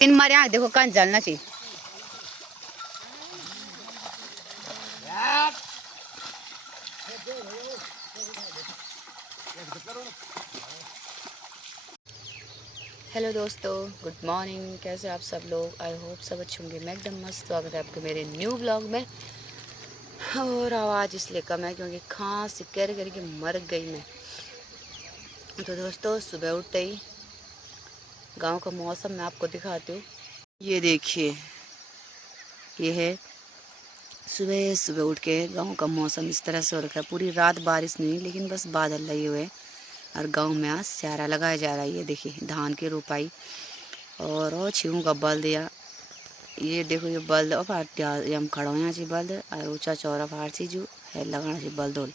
इन मारे आँख देखो कान जलना चाहिए। हेलो दोस्तों, गुड मॉर्निंग। कैसे आप सब लोग? आई होप सब अच्छे होंगे। मैं एकदम मस्त। स्वागत है आपके मेरे न्यू ब्लॉग में। और आवाज़ इसलिए कम है क्योंकि खांसी कर के मर गई मैं। तो दोस्तों, सुबह उठते ही गांव का मौसम मैं आपको दिखाती हूँ। ये देखिए, ये है सुबह सुबह उठ के गांव का मौसम इस तरह से हो रखा है। पूरी रात बारिश नहीं, लेकिन बस बादल लगे हुए हैं। और गांव में आज स्यारा लगाया जा रहा है। ये देखिए, धान की रोपाई और छीहू का बल्द या ये देखो, ये बल्द और हम खड़ा यहाँ से बल्द और ऊंचा चौरा फार से जो है लगाना से बल्दोल।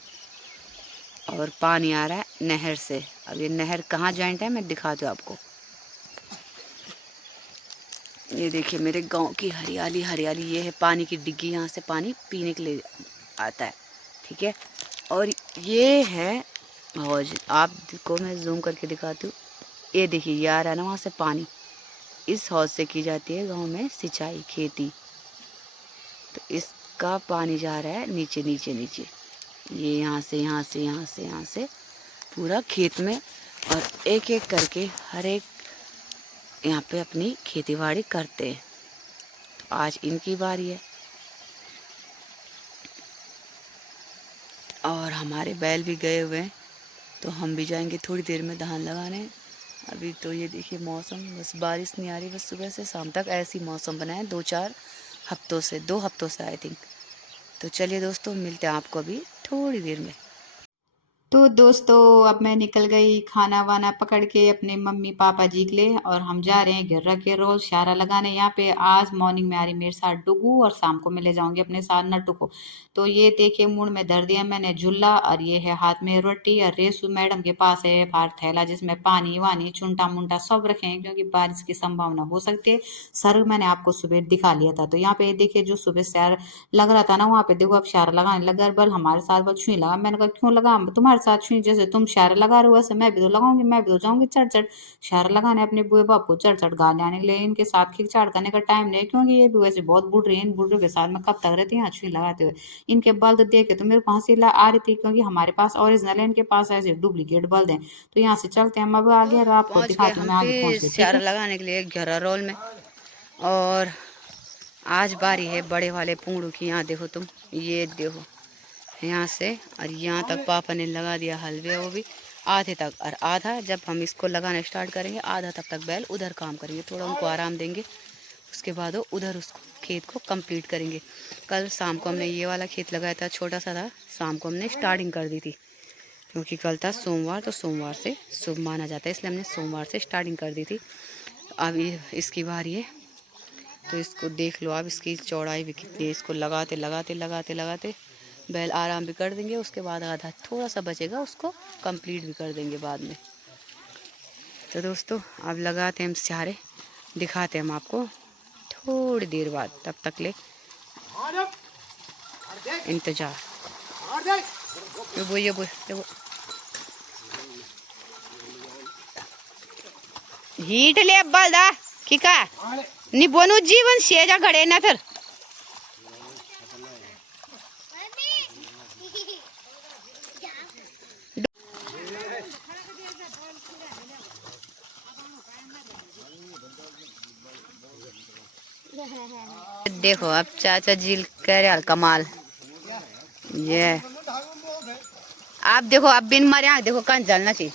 और पानी आ रहा है नहर से। अब ये नहर कहाँ ज्वाइंट है मैं दिखाती हूँ आपको। ये देखिए मेरे गांव की हरियाली हरियाली। ये है पानी की डिग्गी, यहाँ से पानी पीने के लिए आता है। ठीक है। और ये है हौज। आपको मैं जूम करके दिखाती हूँ। ये देखिए, ये आ रहा है ना वहाँ से पानी। इस हौज से की जाती है गांव में सिंचाई, खेती। तो इसका पानी जा रहा है नीचे नीचे नीचे। ये यहाँ से यहाँ से यहाँ से यहाँ से पूरा खेत में। और एक एक करके हर एक यहाँ पे अपनी खेती बाड़ी करते हैं। तो आज इनकी बारी है। और हमारे बैल भी गए हुए हैं, तो हम भी जाएंगे थोड़ी देर में धान लगाने। अभी तो ये देखिए मौसम, बस बारिश नहीं आ रही। बस सुबह से शाम तक ऐसी मौसम बना है 2 हफ्तों से आई थिंक। तो चलिए दोस्तों, मिलते हैं आपको अभी थोड़ी देर में। तो दोस्तों, अब मैं निकल गई खाना वाना पकड़ के अपने मम्मी पापा जी के लिए। और हम जा रहे हैं गिर्रा के रोज शारा लगाने। यहाँ पे आज मॉर्निंग में आ रही मेरे साथ डुगू, और शाम को मैं ले जाऊंगी अपने साथ नट्टू को। तो ये देखिए, मुंड में धर दिया मैंने झुल्ला, और ये है हाथ में रोटी। और रेसू मैडम के पास है बाहर थैला, जिसमें पानी वानी चुनटा मुंटा सब रखे हैं, क्योंकि बारिश की संभावना हो सकती है। सर मैंने आपको सुबह दिखा लिया था। तो यहाँ पे देखिए, जो सुबह शार लग रहा था ना, वहाँ पे देखो अब शार लगाने लगा। बल हमारे साथ बल छुई लगा। मैंने कहा क्यों लगा? तुम्हारे साथ छुई, जैसे तुम शार लगा रहे हो वैसे मैं भी तो लगाऊंगी। मैं भी तो जाऊंगी चढ़ चढ़ शार लगाने अपने बुए बाप को चढ़ चढ़ गा जाने के लिए। इनके साथ खिंचाड़ करने का टाइम नहीं, क्योंकि ये भी वैसे बहुत बुढ़ रही है। इन बुढ़ों के साथ में कब तक रहती है यहाँ छुई लगाते हुए। इनके बल्द देख के तो मेरे को हंसी आ रही थी, क्योंकि हमारे पास ओरिजिनल है, इनके पास ऐसे डुप्लीकेट बल्द हैं। तो यहाँ से चलते हैं हम अब आगे, और आपको पहुंच गए दिखाती हूँ हम मैं आगे फिर पहुंच गई। ठीक चारा है। लगाने के लिए घेरा रोल में। और आज बारी है बड़े वाले पूंगड़ू की। यहाँ देखो तुम, ये देखो यहाँ से और यहाँ तक पापा ने लगा दिया हलवे, वो भी आधे तक। और आधा जब हम इसको लगाना स्टार्ट करेंगे, आधा तब तक बैल उधर काम करेंगे, थोड़ा उनको आराम देंगे। उसके बाद वो उधर उस खेत को कंप्लीट करेंगे। कल शाम को हमने ये वाला खेत लगाया था, छोटा सा था। शाम को हमने स्टार्टिंग कर दी थी, क्योंकि कल था सोमवार, तो सोमवार से शुभ माना जाता है, इसलिए हमने सोमवार से स्टार्टिंग कर दी थी। अब ये इसकी बारी है। तो इसको देख लो आप, इसकी चौड़ाई भी कितनी है। इसको लगाते लगाते लगाते लगाते बैल आराम भी कर देंगे। उसके बाद आधा थोड़ा सा बचेगा, उसको कंप्लीट भी कर देंगे बाद में। तो दोस्तों, अब लगाते हैं हम सारे, दिखाते हैं हम आपको थोड़ी देर बाद। तब तक ले इंतजार। ये वो हीट ले बलदा किका नि बोनु जीवन शेजा घडे ना तर। देखो अब चाचा जी करे कमाल। ये आप देखो, अब बिन मारे आँख देखो कान जलना चाहिए।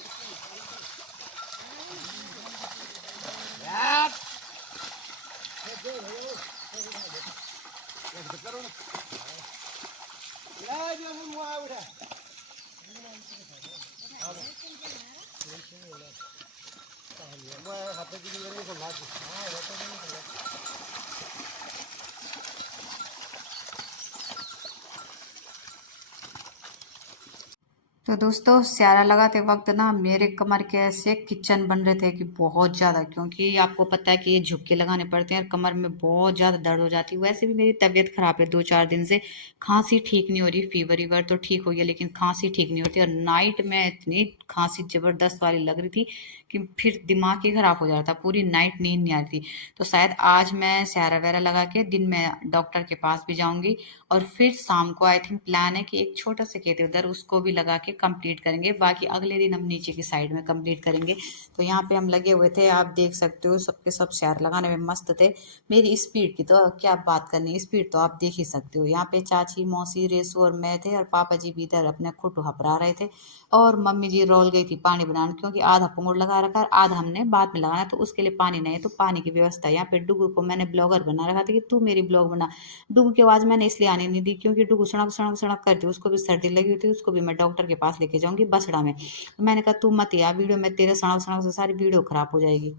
तो दोस्तों स्यारा लगाते वक्त ना मेरे कमर के ऐसे किचन बन रहे थे कि बहुत ज़्यादा, क्योंकि आपको पता है कि ये झुक के लगाने पड़ते हैं और कमर में बहुत ज़्यादा दर्द हो जाती है। वैसे भी मेरी तबीयत ख़राब है 2-4 दिन से, खांसी ठीक नहीं हो रही, फीवर वीवर तो ठीक हो गया लेकिन खांसी ठीक नहीं होती। और नाइट में इतनी खांसी ज़बरदस्त वाली लग रही थी कि फिर दिमाग ही ख़राब हो जा रहा था, पूरी नाइट नींद नहीं आ रही थी। तो शायद आज मैं स्यारा वगैरह लगा के दिन में डॉक्टर के पास भी जाऊँगी और फिर शाम को आई थिंक प्लान है कि एक छोटा सा खेत है उधर, उसको भी लगा के कंप्लीट करेंगे। बाकी अगले दिन हम नीचे की साइड में कंप्लीट करेंगे। तो यहाँ पे हम लगे हुए थे, आप देख सकते हो सबके सब शहर लगाने में मस्त थे। मेरी स्पीड की तो क्या बात करनी, स्पीड तो आप देख ही सकते हो। यहाँ पे चाची मौसी रेसू और मैं थे और पापा जी भी इधर अपने खुट्टू हपरा रहे थे और मम्मी जी रोल गई थी पानी बनाने, क्योंकि आधा पुंगड़ लगा रखा है, आधा हमने बाद में लगाना, तो उसके लिए पानी नहीं है, तो पानी की व्यवस्था है। यहाँ पे डुगू को मैंने ब्लॉगर बना रखा था कि तू मेरी ब्लॉग बना। डुगू की आवाज़ मैंने इसलिए आने नहीं दी क्योंकि डुगू सड़क सड़क सड़क करती, उसको भी सर्दी लगी हुई थी, उसको भी मैं डॉक्टर के पास लेके जाऊंगी बसड़ा में। तो मैंने कहा तू मत आ वीडियो में, तेरे सड़क सड़क से सारी वीडियो खराब हो जाएगी।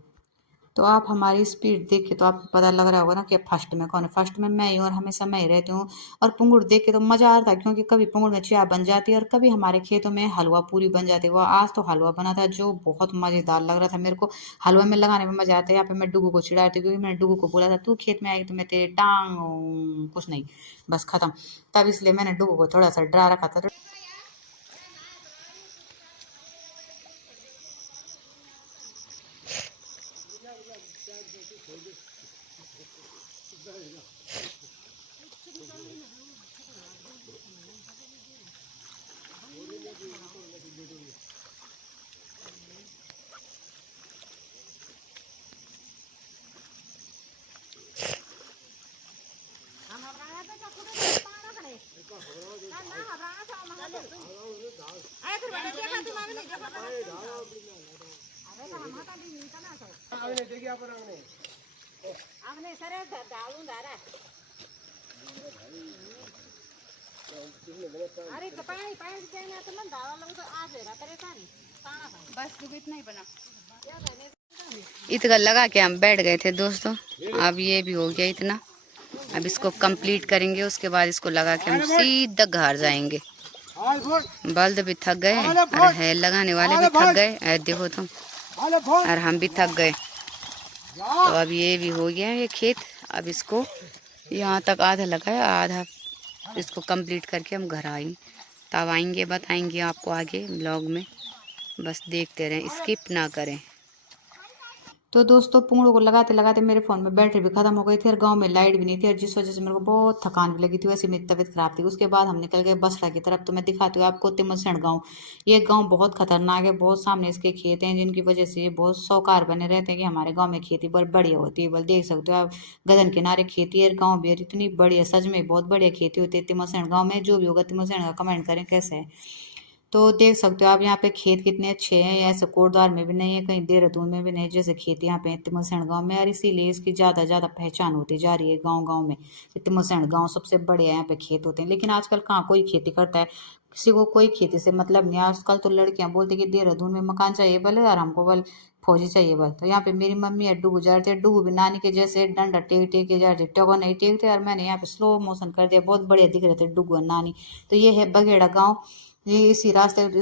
तो आप हमारी स्पीड देख के तो आपको पता लग रहा होगा ना कि फर्स्ट में कौन है। फर्स्ट में मैं ही हूँ और हमेशा मैं ही रहती हूँ। और पुंगुर देख के तो मजा आता है, क्योंकि कभी पुंगुर में चाय बन जाती है और कभी हमारे खेतों में हलवा पूरी बन जाती है। वो आज तो हलवा बना था जो बहुत मजेदार लग रहा था मेरे को। हलवा में लगाने में मजा आता है। यहाँ पे मैं डुगू को चिढ़ा रही थी क्योंकि मैंने डुगू को बोला था तू खेत में आएगी तो मैं तेरे टांग कुछ नहीं, बस खत्म। तब इसलिए मैंने डुगू को थोड़ा सा डरा रखा था। इतना लगा के हम बैठ गए थे दोस्तों। अब ये भी हो गया इतना, अब इसको कंप्लीट करेंगे, उसके बाद इसको लगा के हम सीधा घर जाएंगे। बल्द भी थक गए और है लगाने वाले भी थक गए, देखो तुम, और हम भी थक गए। तो अब ये भी हो गया ये खेत। अब इसको यहाँ तक आधा लगाया, आधा इसको कंप्लीट करके हम घर आएंगे। तब आएंगे बताएंगे आपको आगे ब्लॉग में, बस देखते रहें, स्किप ना करें। तो दोस्तों पुंगड़ों को लगाते लगाते मेरे फ़ोन में बैटरी भी ख़त्म हो गई थी और गांव में लाइट भी नहीं थी, और जिस वजह से मेरे को बहुत थकान भी लगी थी, वैसे मेरी तबीयत ख़राब थी। उसके बाद हम निकल गए बसड़ा की तरफ। तो मैं दिखाती हूँ आपको तिमसण गाँव। ये गाँव बहुत खतरनाक है, बहुत सामने इसके खेत हैं जिनकी वजह से ये बहुत शौकार बने रहते हैं कि हमारे गाँव में खेती बहुत बढ़िया होती है। बल देख सकते हो आप, गगन किनारे खेती है, गाँव भी इतनी बढ़िया, सच में बहुत बढ़िया खेती होती है तिमसण गाँव में। जो भी होगा तिमसण का कमेंट करें कैसे है। तो देख सकते हो आप यहाँ पे खेत कितने अच्छे हैं, ऐसे कोटद्वार में भी नहीं है, कहीं देहरादून में भी नहीं, जैसे खेत यहाँ पे तिमसैन गांव में। और इसीलिए इसकी ज़्यादा पहचान होती जा रही है गांव गांव में। तिमसैन गांव सबसे बड़े यहाँ पे खेत होते हैं, लेकिन आजकल कहाँ कोई खेती करता है, किसी को कोई खेती से मतलब नहीं। आजकल तो लड़कियां बोलती कि देहरादून में मकान चाहिए बोले और हमको बल फौजी चाहिए बल। तो यहाँ पे मेरी मम्मी अड्डू गुजारते, डुगू भी नानी के जैसे डंडा टेक टेक के जा रहे, टगो नहीं टेकते, और मैंने यहाँ पे स्लो मोशन कर दिया, बहुत बढ़िया दिख रहे थे डुगू और नानी। तो ये है बगेड़ा गाँव। ये इसी रास्ते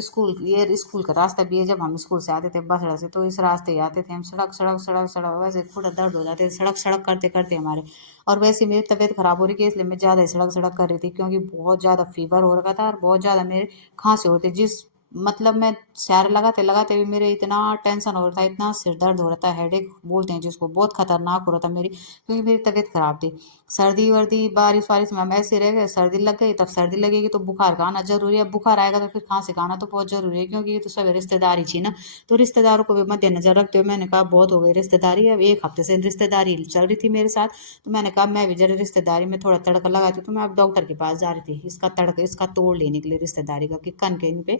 स्कूल, ये स्कूल का रास्ता भी है। जब हम स्कूल से आते थे बसड़ा से तो इस रास्ते ही आते थे हम। सड़क सड़क सड़क सड़क, वैसे थोड़ा दर्द हो जाते थे सड़क सड़क करते करते हमारे। और वैसे मेरी तबीयत खराब हो रही थी इसलिए मैं ज़्यादा ही सड़क सड़क कर रही थी, क्योंकि बहुत ज़्यादा फीवर हो रखा था और बहुत ज़्यादा मेरे खांसी हो रही थी। जिस मतलब मैं सैर लगाते लगाते भी मेरे इतना टेंशन हो रहा था, इतना सिर दर्द हो रहा था, हेडेक बोलते हैं जिसको, बहुत खतरनाक हो रहा था मेरी, क्योंकि मेरी तबीयत खराब थी। सर्दी वर्दी बारिश वारिश में हम ऐसे रह गए, सर्दी लग गई, तब सर्दी लगेगी तो बुखार का आना जरूरी है, बुखार आएगा तो फिर खांसी का आना तो बहुत जरूरी है, क्योंकि ये तो सब रिश्तेदारी थी ना। तो रिश्तेदारों को भी मद्देनजर रखते हुए मैंने कहा बहुत हो गई रिश्तेदारी, अब 1 हफ्ते से रिश्तेदारी चल रही थी मेरे साथ। तो मैंने कहा मैं भी जरा रिश्तेदारी में थोड़ा तड़का लगाती हूँ। तो मैं अब डॉक्टर के पास जा रही थी इसका तड़का, इसका तोड़ लेने के लिए रिश्तेदारी का, कि कन के इन पे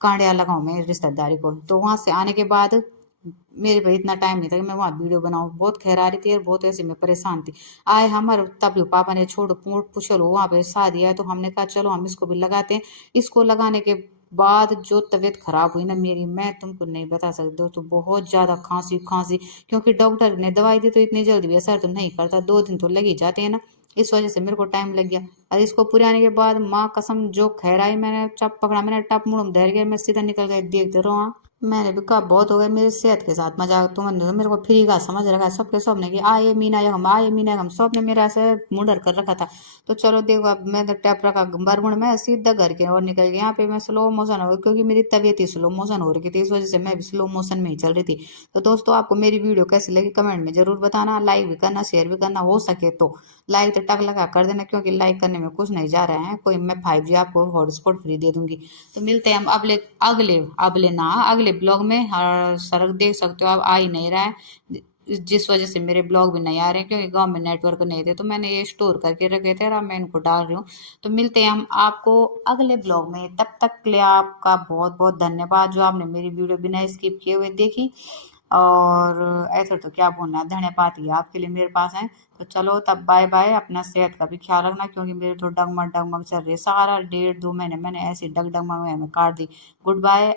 कांडिया लगाऊं मैं रिश्तेदारी को। तो वहां से आने के बाद मेरे भाई इतना टाइम नहीं था कि मैं वहाँ वीडियो बनाऊं, बहुत खैर आ रही थी और बहुत ऐसे में परेशान थी। आए हम और तब पापा ने छोड़ पूछो लो वहाँ पे शादी है, तो हमने कहा चलो हम इसको भी लगाते हैं। इसको लगाने के बाद जो तबीयत खराब हुई ना मेरी, मैं तुमको नहीं बता सकती दोस्तों, बहुत ज्यादा खांसी खांसी। क्योंकि डॉक्टर ने दवाई दी तो इतनी जल्दी भी असर तो नहीं करता, 2 दिन तो लग ही जाते हैं ना। इस वजह से मेरे को टाइम लग गया। और इसको पूरे आने के बाद माँ कसम जो खैराई मैंने चप पकड़ा, मैंने टप मुड़ धर गया, मैं सीधा निकल गई, देखते रहो। हाँ, मैंने भी कहा बहुत हो गया मेरी सेहत के साथ मजाक, तुमने तो मेरे को फ्री का समझ रखा है, सबके सबने कि आए मीना या हम आए मीना हम, सबने मेरा ऐसे मुंडर कर रखा था। तो चलो देखो, अब मैं तो टैप रखा बरमुड़ में, सीधा घर के और निकल गया। यहाँ पे मैं स्लो मोशन हो गई क्योंकि मेरी तबीयत ही स्लो मोशन हो रही थी, इस वजह से मैं भी स्लो मोशन में ही चल रही थी। तो दोस्तों आपको मेरी वीडियो कैसी लगी कमेंट में जरूर बताना, लाइक भी करना, शेयर भी करना, हो सके तो लाइक तो टक लगा कर देना, क्योंकि लाइक करने में कुछ नहीं जा रहा है कोई, मैं 5G आपको हॉटस्पॉट फ्री दे दूंगी। तो मिलते हैं हम अगले अगले अगले ना अगले ब्लॉग में। हर सड़क देख सकते हो आप, आ ही नहीं रहा है, जिस वजह से मेरे ब्लॉग भी नहीं आ रहे हैं, क्योंकि गांव में नेटवर्क नहीं थे, तो मैंने ये स्टोर करके रखे थे और अब मैं इनको डाल रही हूँ। तो मिलते हैं हम आपको अगले ब्लॉग में, तब तक के लिए आपका बहुत बहुत धन्यवाद जो आपने मेरी वीडियो बिना स्किप किए हुए देखी। और ऐसे तो क्या बोलना है, धन्यवाद ही आपके लिए मेरे पास है। तो चलो तब बाय बाय, अपना सेहत का भी ख्याल रखना, क्योंकि मेरे तो डगमग डगमग चल रही है, सारा 1.5-2 महीने मैंने ऐसी डग डगमग में काट दी। Good bye.